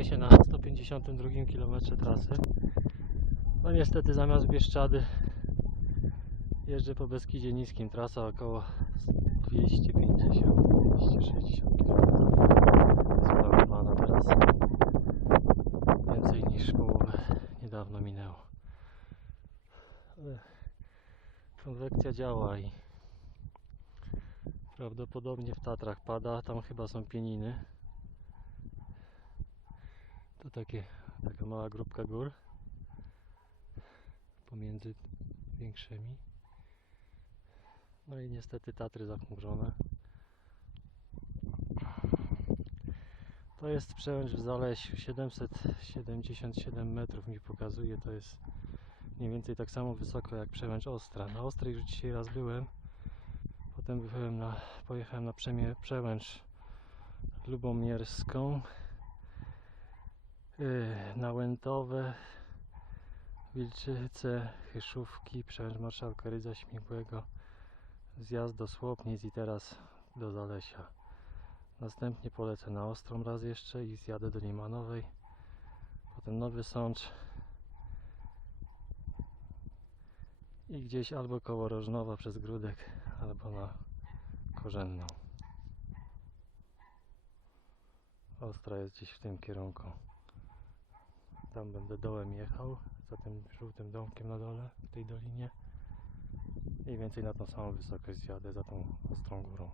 Znajduje się na 152 km trasy. No niestety zamiast Bieszczady jeżdżę po Beskidzie Niskim. Trasa około 250-260 km. Zaplanowana teraz. Więcej niż połowę niedawno minęło. Konwekcja działa i prawdopodobnie w Tatrach pada. Tam chyba są pieniny. To takie, taka mała grupka gór pomiędzy większymi. No i niestety Tatry zachmurzone. To jest przełęcz w Zalesiu. 777 metrów mi pokazuje. To jest mniej więcej tak samo wysoko jak przełęcz Ostra. Na Ostrej już dzisiaj raz byłem. Potem na, pojechałem na przełęcz lubomierską. Yy, na Łętowe, Wilczyce, Chyszówki, przełęcz Marszałka Rydza Śmigłego, zjazd do Słopnic i teraz do Zalesia. Następnie polecę na Ostrą raz jeszcze i zjadę do Limanowej. Potem Nowy Sącz i gdzieś albo koło Rożnowa przez Grudek, albo na Korzenną. Ostra jest gdzieś w tym kierunku. Tam będę dołem jechał, za tym żółtym domkiem na dole, w tej dolinie. Mniej więcej na tą samą wysokość zjadę za tą ostrą górą.